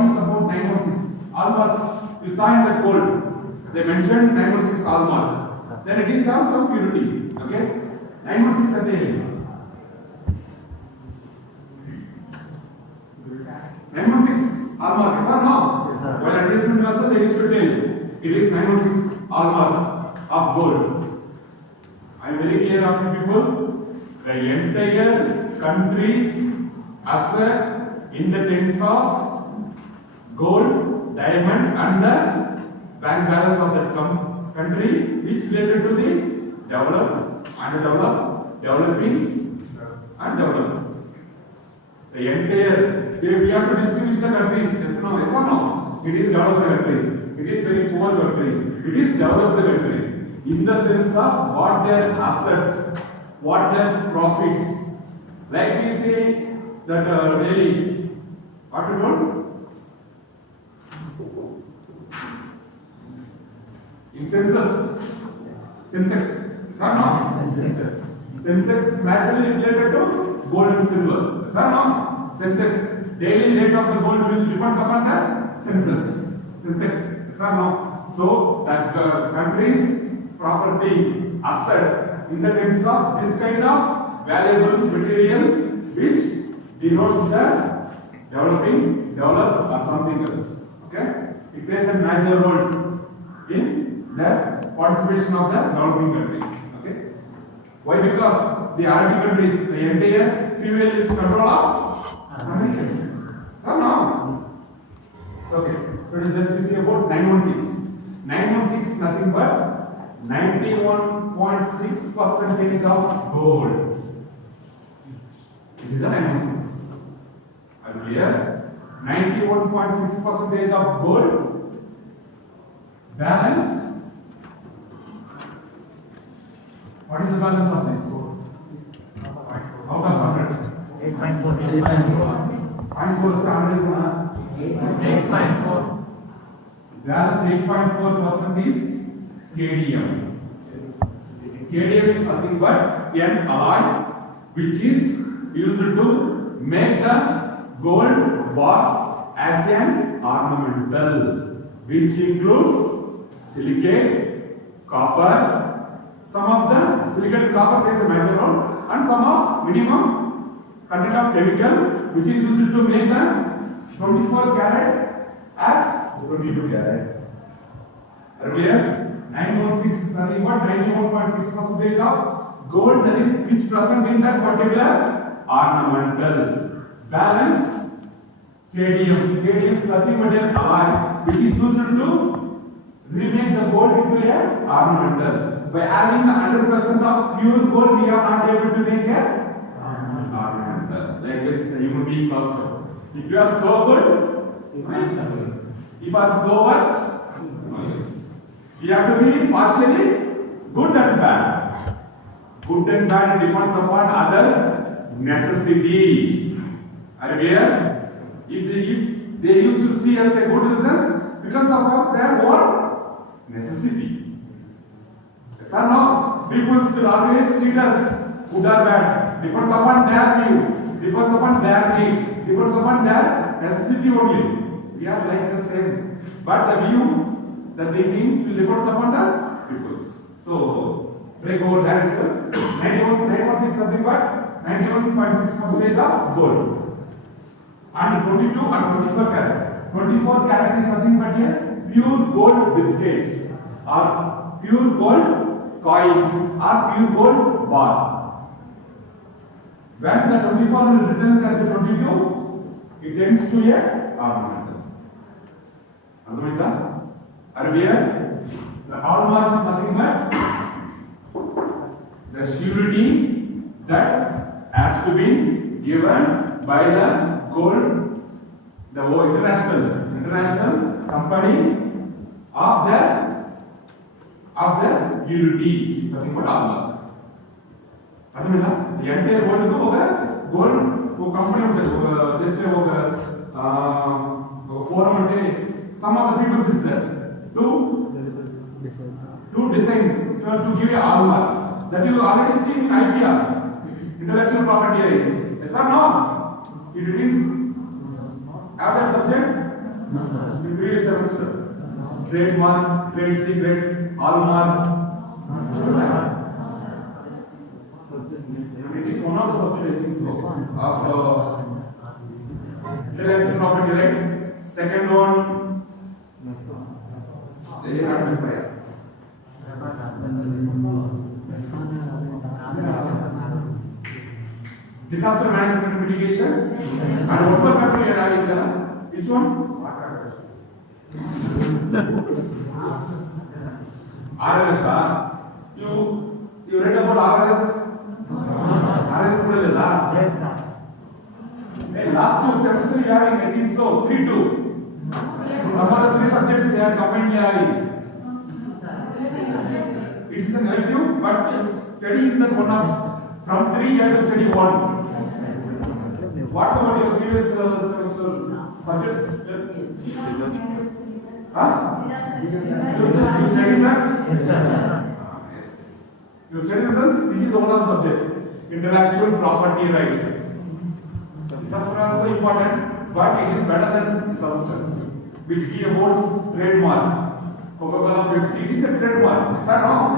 what is about 916? Hallmark. You saw in the code, they mentioned 916 hallmark. Then it is have some purity. Okay? 916 ante 916 hallmark, is or no? Yes, sir. While advertisement also they used to tell it is 916 hallmark of gold. I am very clear of you people. The entire country's asset in the terms of gold, diamond, and the bank balance of that country, which related to the developed, underdeveloped, developing, and developed. The entire, we have to distinguish the countries. Yes or no? Yes or no? It is developed country. It is very poor country. It is developed country. In the sense of what their assets, what their profits. Like we say that daily, what we told? In census, Sensex, yes or no? Yes. Sensex is naturally related to gold and silver. Yes or no? Sensex, daily rate of the gold will depends upon the census. Sensex, yes or no? So that country's property, asset, in the terms of this kind of valuable material which denotes the developing, developed or something else. Okay? It plays a major role in the participation of the developing countries. Okay? Why? Because the Arabic countries, the entire fuel is control of Americans. So now, okay, we will just see about 916. 916 is nothing but 91.6% of gold. It is the 916. Are you clear? 91.6% of gold. Balance. What is the balance of this? Out of 100. 8.4. 0.4 is 100. 8.4. Balance 8.4% is KDM. KDM is nothing but an alloy which is used to make the gold bars as an ornamental, which includes silicate, copper. Some of the silicate and copper plays a major role, and some of minimum content of chemical which is used to make the 24 carat as 22 carat. Earlier, 916 is nothing but 91.6% of gold that is which present in that particular ornamental. Balance KDM. KDM is nothing but an alloy which is used to remake the gold into a ornamental. By having the 100% of pure gold, we are not able to make a ornamental. Like this, the human beings also. If you are so good, nice. If you are so worst, nice. You have to be partially good and bad. Good and bad depends upon others' necessity. Are you clear? If they used to see us a good business because of their own necessity. Yes or no? People still always treat us good or bad. Depends upon their view. Depends upon their need. Depends upon their necessity only. We are like the same. But the view, the thinking will depends upon the peoples. So, break over that is 91.6 something but 91.6% of gold. And 22 and 24 carat. 24 carat is nothing but a pure gold biscuits or pure gold coins or pure gold bar. When the 24 will returns as a 22, it tends to a ornamental. Understand? Earlier, the hallmark is nothing but the surety that has to be given by the gold, the international company of the purity is nothing but hallmark. Understand? The entire world gold company just forum some of the people is there. To design, to give a hallmark that you already seen in IPR, intellectual property rights. Yes or no? It didn't have that subject. In previous semester. Trademark, trade secret, hallmark. It is one of the subjects, I think so, of intellectual property rights. Second one, very rapid fire. Disaster management and mitigation. And what more country you are having there? Which one? RRS. You read about RRS? RRS kuda leda? Yes sir. Hey, last two semester you are having, I think so, 3-2. Some other 3 subjects they are combined you are having. It is an elective, but studying that one of from 3 you have to study 1. What's about your previous semester subjects? Huh? You study that? Yes, sir. Yes. You study this? This is one of the subject. Intellectual property rights. Disaster also important, but it is better than disaster. Which keyboards trademark. Coca-Cola, Pepsi, it is a trademark. It's a wrong.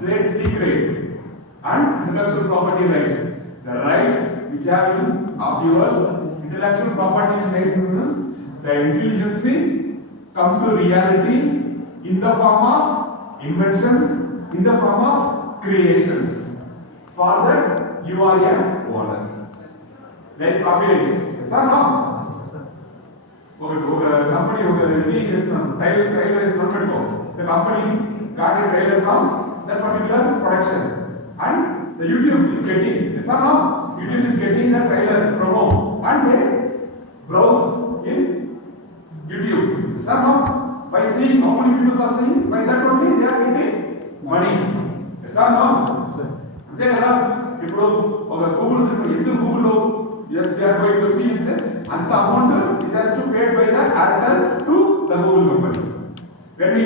Trade secret and intellectual property rights. The rights which are of yours, intellectual property licenses, the intelligence come to reality in the form of inventions, in the form of creations. For that, you are a owner. Like copyrights. Yes or no? Company trailer is not. The company got a trailer from that particular production. And the YouTube is getting, yes or no? YouTube is getting the trailer promo. And they browse in YouTube. Yes or no? By seeing how many people are seeing, by that only they are getting money. Yes or no? If Google, yes, we are going to see it, and the amount it has to pay by the Airtel to the Google company. When we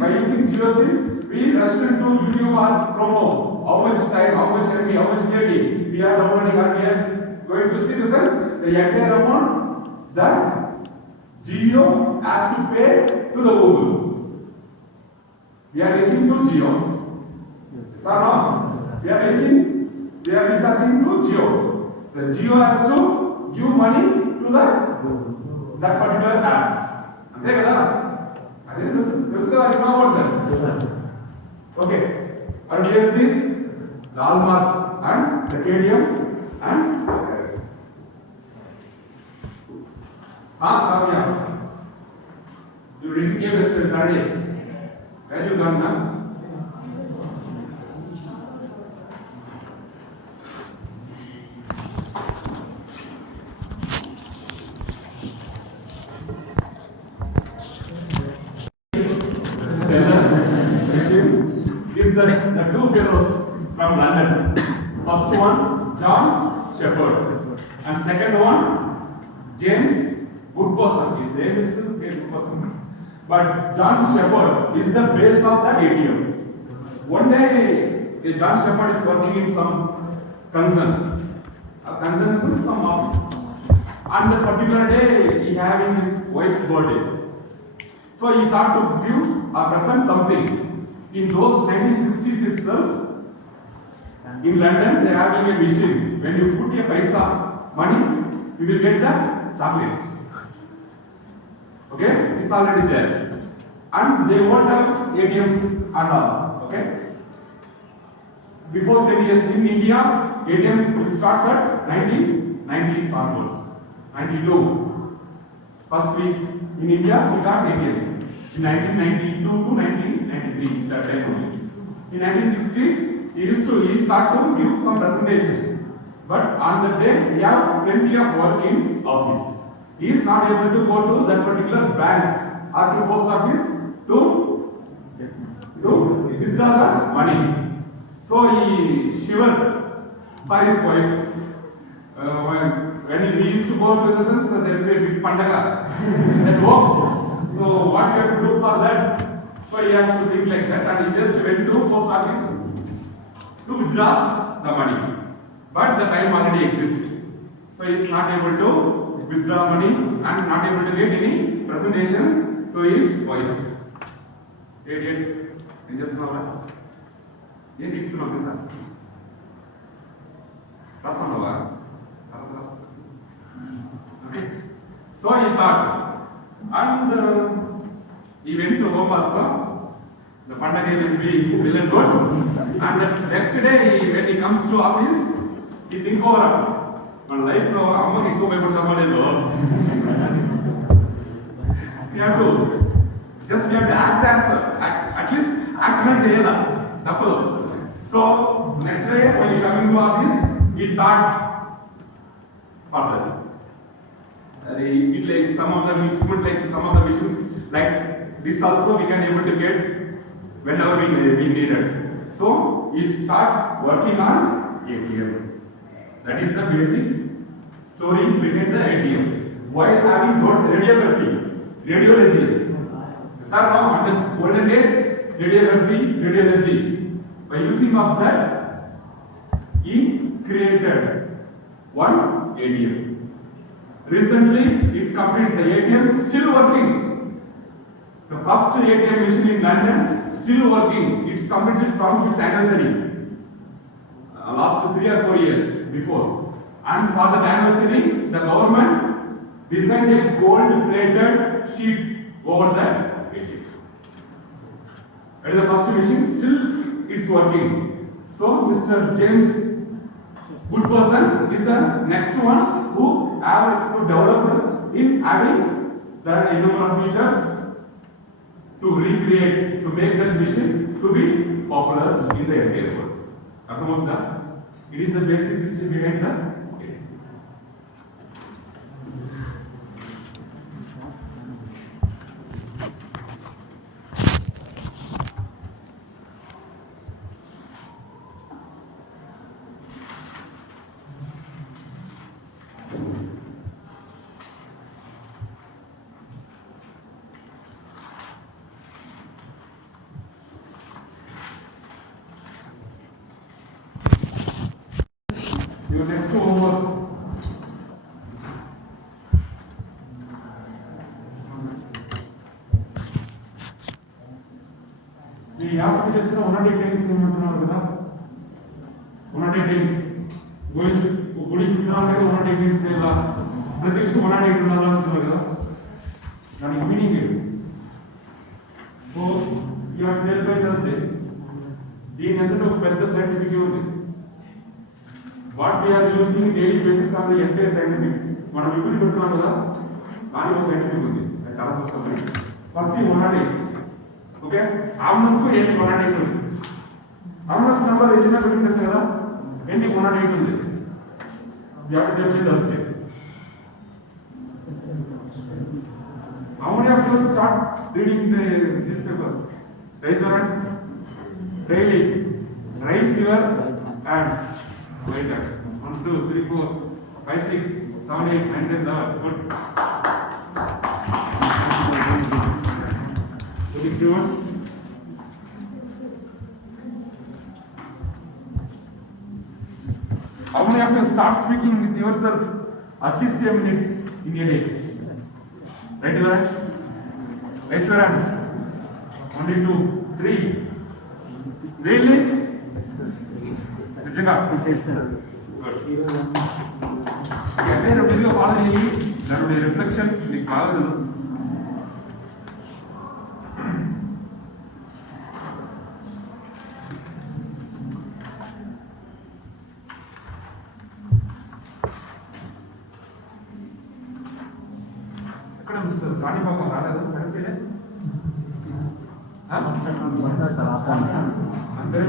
by using JioSIM, we rush into YouTube or promo. How much time, how much MB, how much KB we are downloading, and we are going to see this as the entire amount that Jio has to pay to the Google. We are reaching to Jio. Yes or no? We are recharging to Jio. The Jio has to give money to that particular apps. Ante kada? Ade తెలుసు కదా, you know about that. Okay. Are you clear with this? The hallmark and the KDM and Kavya. You didn't give us Saturday. Where you gone now? Is the two fellows from London. First one, John Shepherd, and second one, James Woodperson. His name is Woodperson. But John Shepherd is the base of the ATM. One day, John Shepherd is working in some concern. A concern is in some office. On that particular day, he having his wife's birthday. So he thought to give or present something. In those 1960s itself, in London, they are having a machine. When you put a paisa money, you will get the chocolates. Okay, it's already there, and they won't have ATMs at all. Okay, before 10 years in India, ATM starts at 1990s onwards. 92. First week in India, we got ATM. In 1992 to 1993, that time only. In 1960, he thought to give some presentation. But on the day, we have plenty of work in office. He is not able to go to that particular bank or to post office to withdraw the money. So he shivered for his wife. When we used to go to the sense, there will be a big pandaga at home. So what we have to do for that? So he has to think like that, and he just went to post office to withdraw the money. But the time already exists. So he is not able to withdraw money and not able to get any presentation to his wife. ఏం చేస్తున్నావురా? ఏం దిగుతున్నావు కింద? రాస్తున్నావా? Okay. So he thought, and he went to home also. The Pandagay will be well and good. And the next day, when he comes to office, he think over my life lo amma ekku bhaypadtama ledu. We have to act as at least act na cheyala tappadu. So next day when he coming to office, he thought further. It like some of the missions like this also we can able to get whenever we needed. So we start working on ATM. That is the basic story behind the ATM. While having got radiology. Sir, now on the olden days, radiology. By using of that, he created one ATM. Recently, it completes the ATM, still working. The first ATM machine in London, still working. It's completed its 75th anniversary. Last 3 or 4 years before. And for the anniversary, the government designed a gold-plated sheet over that ATM. And the first machine, still it's working. So, Mr. James Goodperson is the next one who have to develop in having the number of features to recreate, to make that machine to be popular in the entire world. Arthamavunda? It is the basic history behind the ATM. Your next homework. You have to just 100 times going to Gudi Chitranage 100 times sayla. Pratiksha 100 unnada antunaru kada. Dani meaning it. So you are 12 by Thursday. Deen entero pedda scientific undi. What we are using daily basis on the entire scientific. మనం ఇప్పుడు పెడుతున్నాం కదా దాని ఒక సైంటిఫిక్ ఉంది అది చాలా చూస్తాం ఫస్ట్ 108 ఓకే ఆంబులెన్స్ కు ఏంటి 108 ఉంది ఆంబులెన్స్ నంబర్ ఏదైనా పెట్టిండొచ్చు కదా ఏంటి 108 ఉంది you have to tell me Thursday. How many of you start reading the newspapers? Raise your hand. Daily raise your hands. Wait a 1, 2, 3, 4, 5, 6, 7, 8, 9, 10, 11. Good. Good, everyone. How many of you start speaking with yourself at least a minute in a day? Right to that? Raise your hands. 1, 2, 3. Really? నిజంగా ఎట్లా రొటీన్గా ఫాలో చేయి దాని రిఫ్లెక్షన్ నీకు బాగా తెలుస్తుంది. ఎక్కడ మిస్టర్ కాణిపాకం రాలేదు కరెక్టే అందరే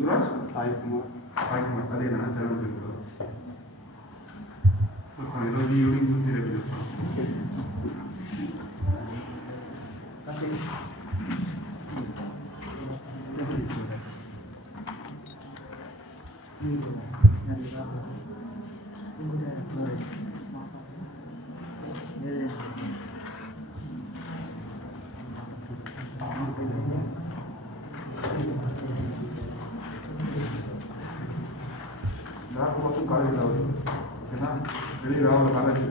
యువరాజ్ సాయి కుమార్ అదేనా చరణ్ ఇప్పుడు చూస్తాను ఈరోజు ఈవినింగ్ చూసి రేపు చూస్తాను. నాకు మొత్తం కాలేజీ రావాలి ఓకేనా, వెళ్ళి రావాలి కాలేజీ.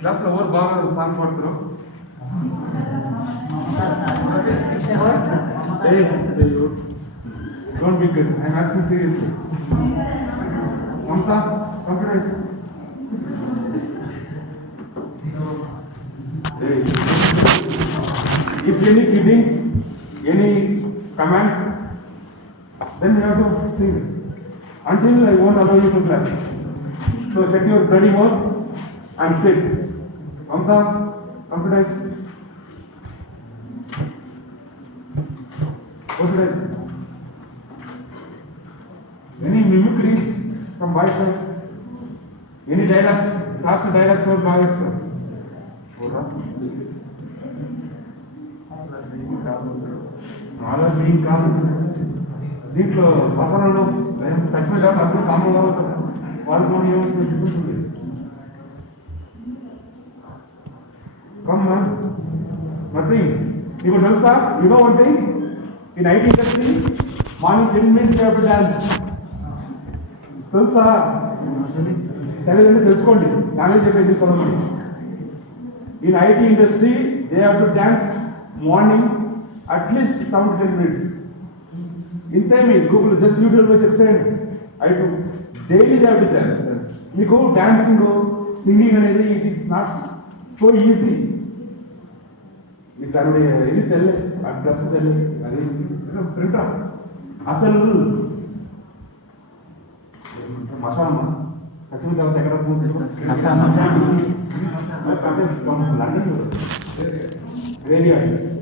క్లాస్ లో ఎవరు బాగా సాంగ్ పాడుతారు? Don't be good. I'm asking seriously. Mamta, computerize. If any kiddings, any comments, then you have to sing. Until I won't allow you to class. So check your study mode and sit. Mamta, computerize. Computerize. Any mimicries from my side? Any dialogues? Class dialogues or dialogues? నాలుగు ఏం కాదు దీంట్లో వసనలు సచివ అందరూ కామన్గా ఉంటారు వాళ్ళు ఏమవుతుంది కమ్మా నథింగ్. ఇప్పుడు తెలుసా you know one thing in IT industry morning 10 minutes you have to dance. తెలుసా? తెలియదంటే తెలుసుకోండి, నానే చెప్పేది చదవండి. In IT industry, they have to dance morning at least 7 to 10 minutes. In time, Google just YouTube lo check cheyandi. I do daily they have to dance. Meeku dancing, singing anedi it is not so easy. Meeku anode idi telle a plus telle adi printer asalu masama ఖచ్చితంగా దగ్గర radio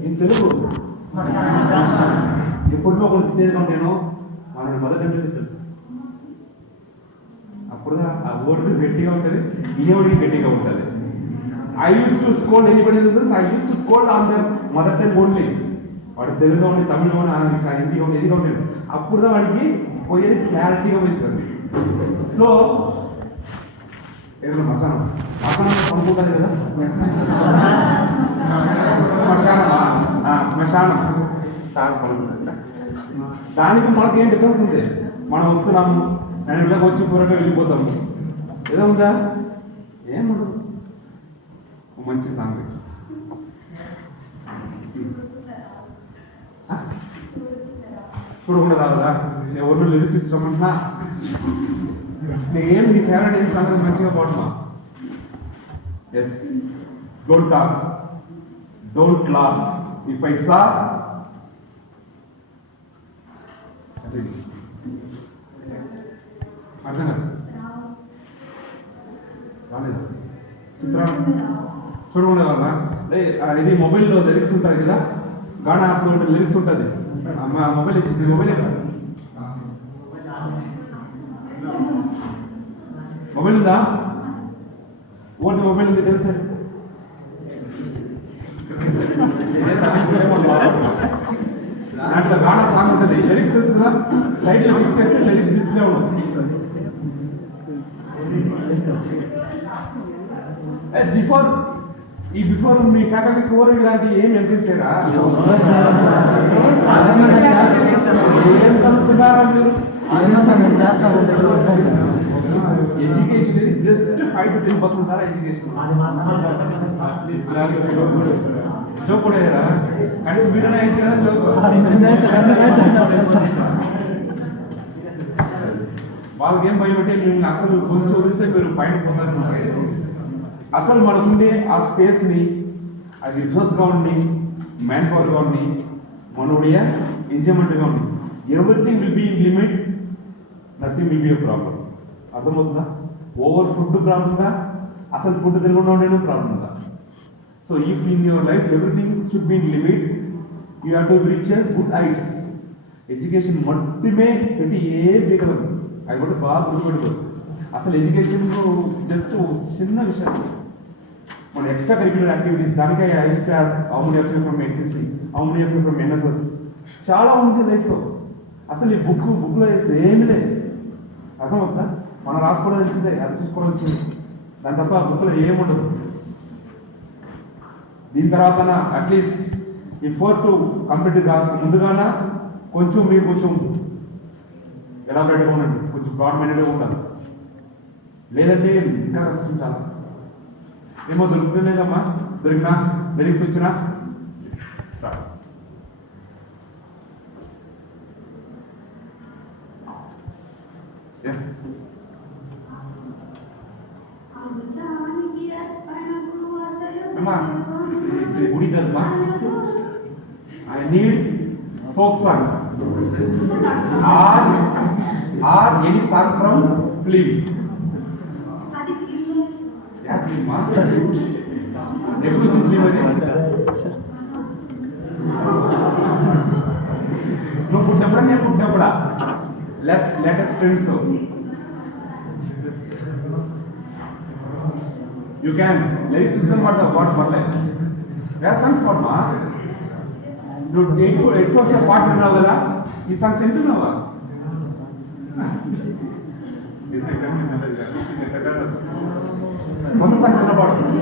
in Telugu ఎప్పుడులో ఒకటి తిట్టేదిగా నేను మనల్ని మొదటి తిట్టాను. అప్పుడు ఆ వర్డ్ గట్టిగా ఉంటుంది, ఇదేవాడికి గట్టిగా ఉంటుంది. I use to scold anybody I use to scold on their mother tongue only. వాడు తెలుగులో ఉండి తమిళ్లో హిందీగా ఉండి ఎదిగా ఉండేది. అప్పుడు వాడికి పోయేది క్లారిటీగా వేస్తుంది. సో ఏదైనా మసానం అనుకుంటుంది కదా, శ్మశానం దానికి మనకి ఏం డిఫరెన్స్ ఉంది? మనం వస్తున్నాము, నేను ఇళ్ళకి వచ్చి పూరగా వెళ్ళిపోతాము, ఏదో ఉందా? ఏముండదు. మంచి సాంగ్ ఇప్పుడు ఉండదా కదా ఎవరు లిరిక్స్ ఇష్టమంటున్నా నేను మీ ఫేవరెట్ ఏం సంగతి మంచిగా పాడమా. Yes, don't talk, don't laugh. If I saw అర్థం కాదు రాలేదా చిత్రం చూడకుండా వాళ్ళ ఇది మొబైల్లో లిరిక్స్ ఉంటుంది కదా, గానా అప్పుడు లిరిక్స్ ఉంటుంది. మొబైల్ మొబైల్ ఉందా? ఓన్లీ మొబైల్ ఉంది తెలుసా? దాంట్లో గానా సాంగ్ ఉంటుంది, లిరిక్స్ తెలుసు కదా, సైడ్ లో ఫిక్స్ చేస్తే లిరిక్స్ డిస్ప్లే ఉంటుంది. బిఫోర్ మీ ఫ్యాకల్టీస్ ఓవర్ ఇలాంటి ఏం ఎంకరేజ్ చేయరా? ఏం కలుపుతున్నారా మీరు? ఎడ్యుకేషన్ జస్ట్ 5 to 10% ఎడ్యుకేషన్ జోక్ కూడా కానీ మీరైనా ఏం చేయాలి జోక్ వాళ్ళకి ఏం భయపెట్టే మేము అసలు కొంచెం వదిలితే మీరు పైన పొందారు. అసలు మనకుండే ఆ స్పేస్ని అది రిసోర్స్గా ఉండి మ్యాన్ పవర్గా ఉండి మనోడియా ఎంజాయ్మెంట్గా ఉండి everything will be in limit, nothing will be a problem. అర్థమవుతుందా? ఓవర్ ఫుడ్ ప్రాబ్లం ఉందా? అసలు ఫుడ్ తినకుండా ఉండడం ప్రాబ్లం ఉందా? So if in your life everything should be in limit, you have to reach good heights. Education మొత్తమే పెట్టి ఏ పీకలేదు, అది కూడా బాగా గుర్తుపెట్టుకోవచ్చు. అసలు ఎడ్యుకేషన్ జస్ట్ చిన్న విషయం. మన ఎక్స్ట్రా కరిక్యులర్ యాక్టివిటీస్ దానికే how many of you from NCC, how many of you from NSS, చాలా ఉంది లైఫ్లో. అసలు ఈ బుక్లో ఏమి లేదు. అర్థమవుతుందా? మనం రాసుకోవడం వచ్చిందే, అది చూసుకోవడం వచ్చింది, దాని తప్ప బుక్లో ఏముండదు. దీని తర్వాత అట్లీస్ట్ ఈ 4 to కంప్లీట్ ముందుగాన కొంచెం మీరు కొంచెం ఎలాబరేట్గా ఉండండి, కొంచెం బ్రాడ్ మైండెడ్గా ఉండాలి. లేదంటే ఇంకా కష్టం చాలా. ఏమో దొరుకుతుందేదమ్మా, దొరికినా లిరిక్స్ వచ్చినా స్టార్ట్. ఎస్ అమ్మా గుడి కదమ్మా. I need folk songs or any song from film. ఎప్పుడు నువ్వు పుట్టినప్పుడా నేను పుట్టినప్పుడా? Latest trends you can lyrics చూస్తే పడతావు, పాట పడలేదు. వేరే సాంగ్స్ పాడమా. నువ్వు ఎక్కువ పాట విన్నావు కదా, ఈ సాంగ్స్ వింటున్నావా? కొత్త సాంగ్స్ వినపడుతుంది.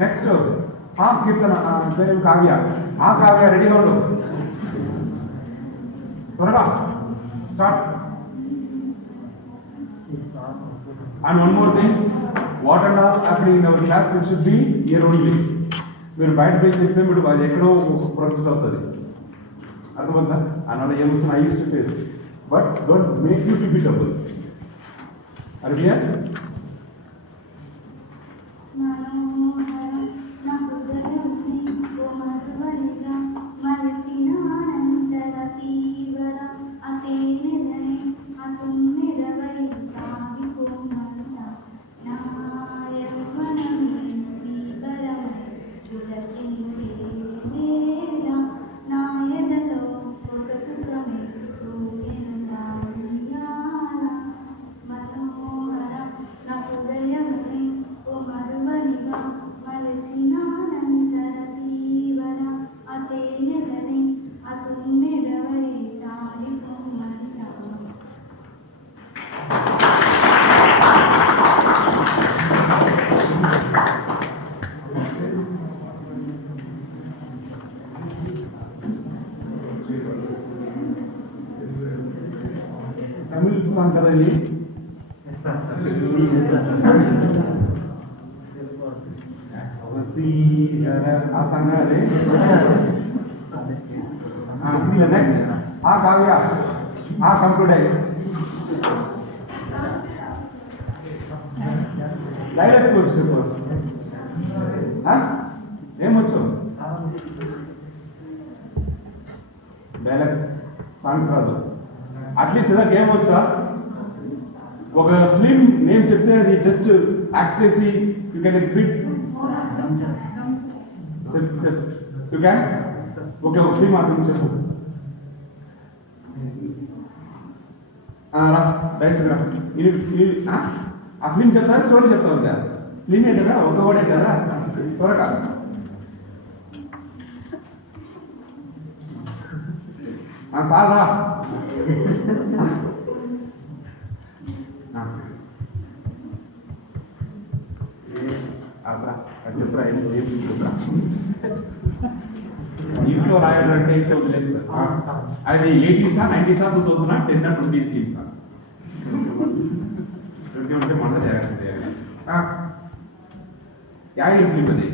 నెక్స్ట్ కీర్తన పేరు కావ్య. కావ్య రెడీగా ఉండు, త్వరగా start. And one more thing, what and all happening in our class it should be here only. మీరు బయట పోయి చెప్తే మీరు అది ఎక్కడో ప్రొజెక్ట్ అవుతుంది. అర్థమవుతుందా? అన్న ఏమొస్తుంది I use to face, but don't make you repeatable. అది క్లియర్? तमिल सॉन्ग कर रही है ఆ సంగ అదే నెక్స్ట్ ఆ కావ్య ఆ కంప్యూటైజ్ డైలాగ్స్ వచ్చు ఏమొచ్చు డైలాగ్స్ సాంగ్స్ రాదు అట్లీస్ట్ ఏదో గేమ్ వచ్చా ఒక ఫిలిం నేమ్ చెప్తే అది జస్ట్ యాక్ట్ చేసి you can expect you can okay ఒక ఫిలిం ఆ ఫిలిం చెప్పు రా డైస్ రా ఆ ఫిలిం చెప్తా స్టోరీ చెప్తా ఉందా ఫిలిమే కదా ఒక వాడే కదా త్వరగా సార్ రా చెప్పరా చెప్పరా ఇంట్లో రాయాలంటే ఇంట్లో వదిలేస్తారు అది 80s 90s 2000 10 20 ఫిలిమ్స్ 20 ఉంటే మన డైరెక్ట్ చేయాలి యాభై ఫిలిం అది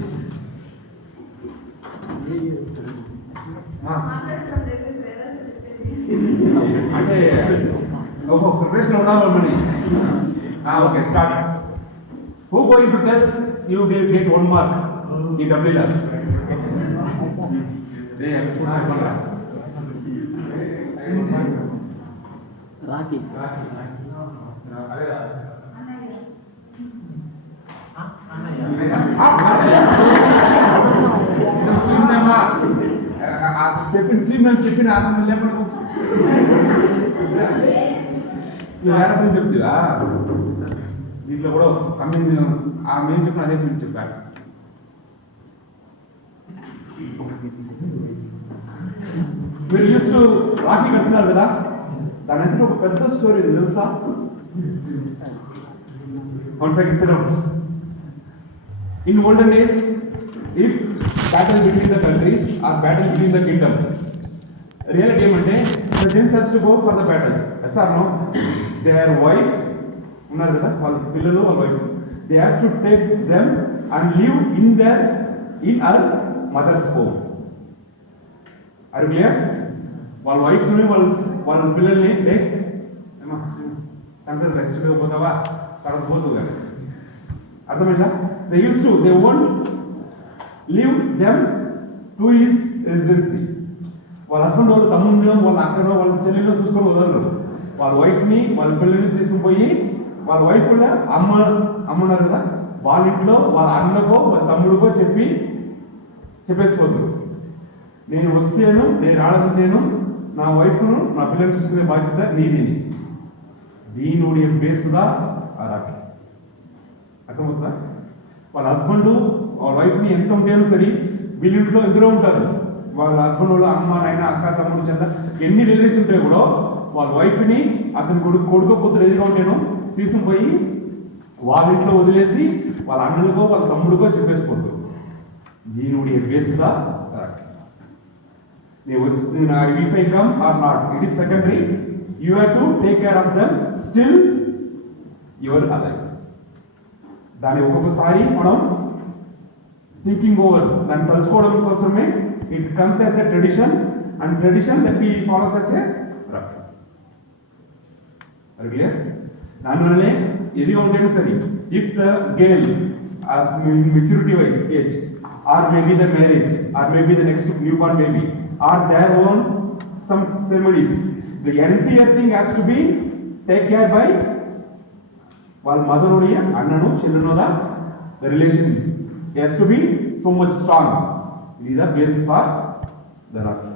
అంటే ఓహో ప్రిపరేషన్ ఉండాలి money okay start who going to tell you get 1 మార్క్ ఈ డబ్ల్యూలో రాఖీ చెప్పిన ఫిలిం నేను చెప్పిన ఆనందం లేకుండా వేరే చెప్తుందా దీంట్లో కూడా కమింగ్ మేము చెప్పిన అదే ఫిలిం చెప్పా మీరు యూస్ టు రాఖీ కట్టున్నారు కదా దాని అంతా ఒక పెద్ద స్టోరీ తెలుసా in olden days if battle between the countries or battle between the kingdom reality ఏమంటే the gents has to go for the battles yes or no their wife ఉన్నారు కదా వాళ్ళ పిల్లలు వాళ్ళ wife they has to take them and live in her mother's home are you clear వాళ్ళ వైఫ్ ని వాళ్ళ పిల్లల్ని ఏమా సంగతి రెస్ట్ పోతావా తర్వాత పోతూ కానీ అర్థమైందా they won't leave them to his residency వాళ్ళ హస్బెండ్ వాళ్ళు తమ్ముడినో వాళ్ళ అక్కడో వాళ్ళ చెల్లెల్లో చూసుకొని వదలరు వాళ్ళ వైఫ్ని వాళ్ళ పిల్లల్ని తీసుకుపోయి వాళ్ళ వైఫ్ కూడా అమ్మన్నారు కదా వాళ్ళ ఇంట్లో వాళ్ళ అన్నకో వాళ్ళ తమ్ముడికో చెప్పేసిపోతారు నేను వస్తేను నేను రాడను నా వైఫ్ను నా పిల్లల్ని చూసుకునే బాధ్యత నీది దీనుடைய బేస్దా ఆ రాఖీ అర్థమవుతుందా వాళ్ళ హస్బెండ్ వాళ్ళ వైఫ్ని ఎంత ఉంటేనో సరే వీళ్ళింట్లో ఇద్దరు ఉంటారు వాళ్ళ హస్బెండ్ వాళ్ళు అమ్మ నాయన అక్క తమ్ముడు చెంద ఎన్ని రిలేషన్స్ ఉంటాయో కూడా వాళ్ళ వైఫ్ని అతని కొడుకో కూతురు ఎదురుగా ఉంటేనో తీసుకుపోయి వాళ్ళ ఇంట్లో వదిలేసి వాళ్ళ అన్నలకో వాళ్ళ తమ్ముడికో చెప్పేసిపోతారు దీనుடைய బేస్దా if I come or not, it is secondary. You have to take care of them. Still, you are alive. దాని ఒక్కొక్కసారి మనం థింకింగ్ ఓవర్ దాన్ని తలుచుకోవడం కోసమే it comes as a tradition and tradition that we follows as a rakhi. Clear? దానివల్లనే ఎదిగా ఉంటేనే సరే if the girl as maturity wise age or maybe the marriage or maybe the next newborn baby or their own some ceremonies, the entire thing has to be taken care by వాళ్ళ మదర్ ఉడియ అన్నను చెల్లెనుదా the relation has to be so much strong. It is the base for the Rakhi.